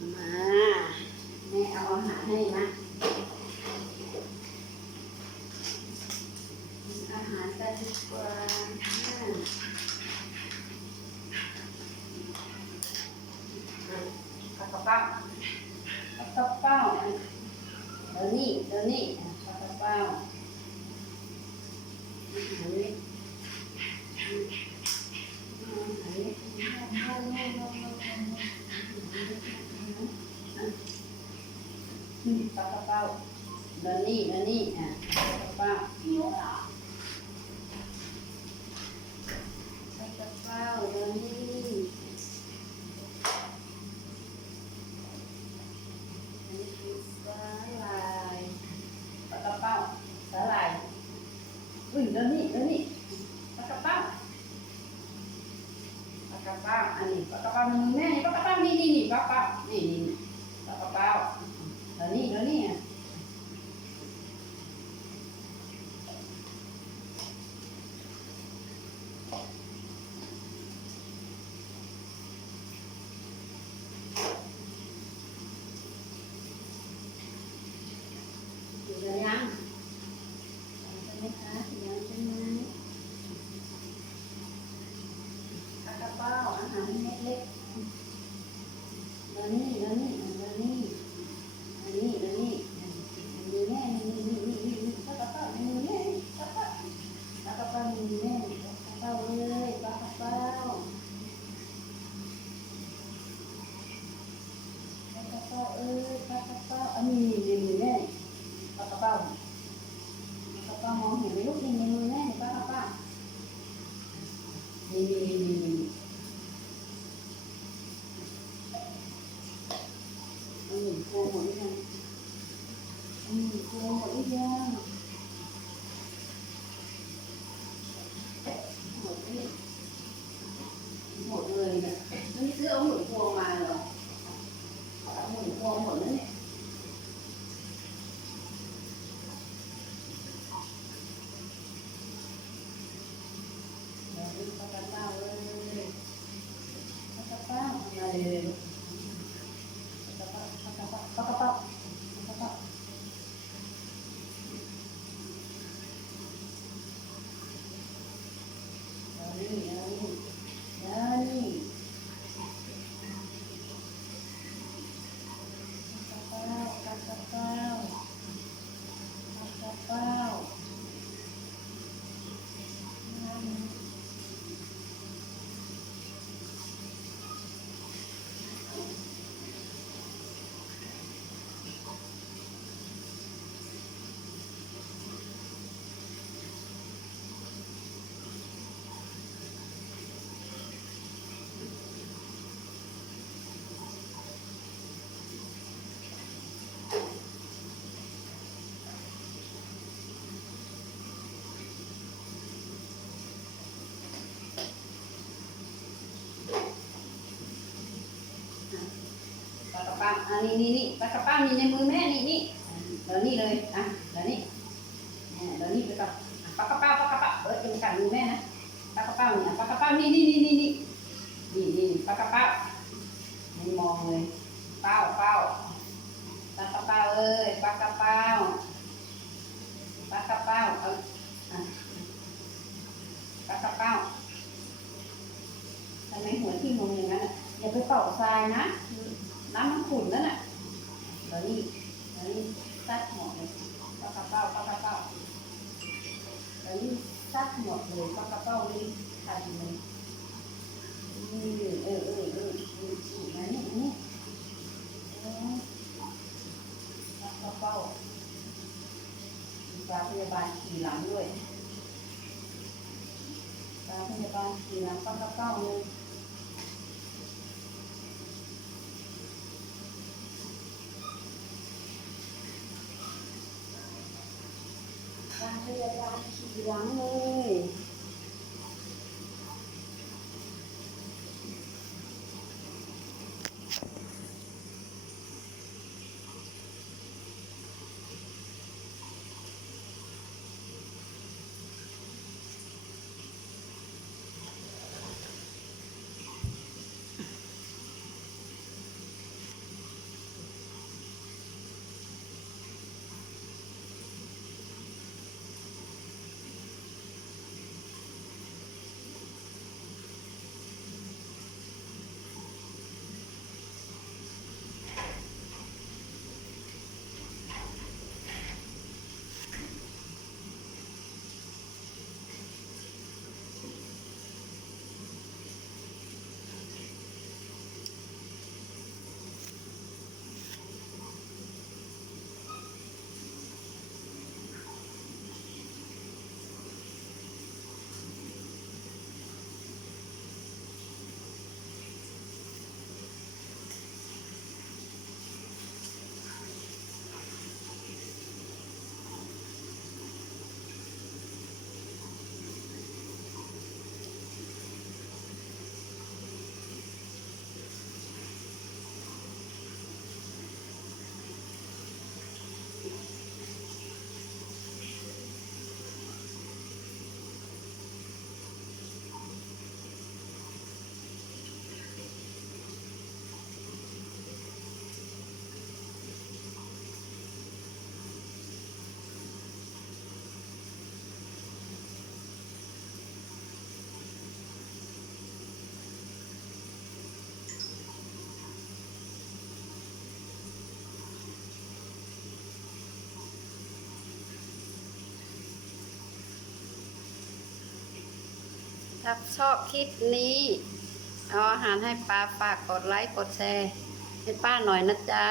มาแม่เอาอาหารให้นะอาหารกันดีกว่าปลากระเป๋าปลากระเป๋าเดี๋ยวนี้ปลากระเป๋าอันนี้ปลากระเป๋าเดี๋ยวนี้ปลากระเป๋าหิวเหรอปลากระเป๋าเดี๋ยวนี้สาหร่ายปลากระเป๋าสาหร่ายเดี๋ยวนี้ปลากระเป๋าอันนี้ปลากระเป๋ามันแม่ปลากระเป๋านี่ปลากระเป๋านี่ปลากระเป๋าเดี๋ยวนี้อยู่ยังใช่ไหมคะยังใช่ไหมปลากระเป๋าอาหารเล็กๆเดี๋ยวนี้อันนี้แม่นี่ปลากระเป๋านี่แม่ปลากระเป๋านี่แม่ปลากระเป๋าเลยปลากระเป๋าปลากระเป๋าอันนี้แม่ปลากระเป๋ามองเห็นไหมลูกนี่ในมือแม่ปลากระเป๋านี่โกงหมดหรือยังโกงหมดหรือยังหมดเลยเนี่ยนี่ซื้อเอาหมุนพวงมาเหรอเอาหมุนพวงหมดแล้วเนี่ยเดี๋ยวปลากระเป๋าเลยปลากระเป๋ามาเลยปลากระเป๋านี่ปลากระเป๋าอันนี้ปลากระเป๋านี่ในมือแม่นี่เดี๋ยวนี้เลยเดี๋ยวนี้ไปกับปลากระเป๋าจะมากัดมือแม่นะปลากระเป๋าเนี่ยปลากระเป๋านี่ปลากระเป๋าไม่มองเลยเป้าปลากระเป๋าปลากระเป๋าปลากระเป๋าทำไมหัวที่มองอย่างนั้นอย่าไปเป่าทรายนะน้ำมันขุ่นนั่นน่ะเดี๋ยวนี้ซัดหมดเลยปลากระเป๋าเดี๋ยวนี้ซัดหมดเลยปลากระเป๋านี่ทันเลยนี่ปลากระเป๋าปลาพยาบาลขี่หลังด้วยปลาพยาบาลขี่หลังปลากระเป๋าเลยพยาบาลขี่หลังเลย ถ้าชอบคลิปนี้เอาอาหารให้ป้าฝากกดไลค์กดแชร์ให้ป้าหน่อยนะจ๊ะ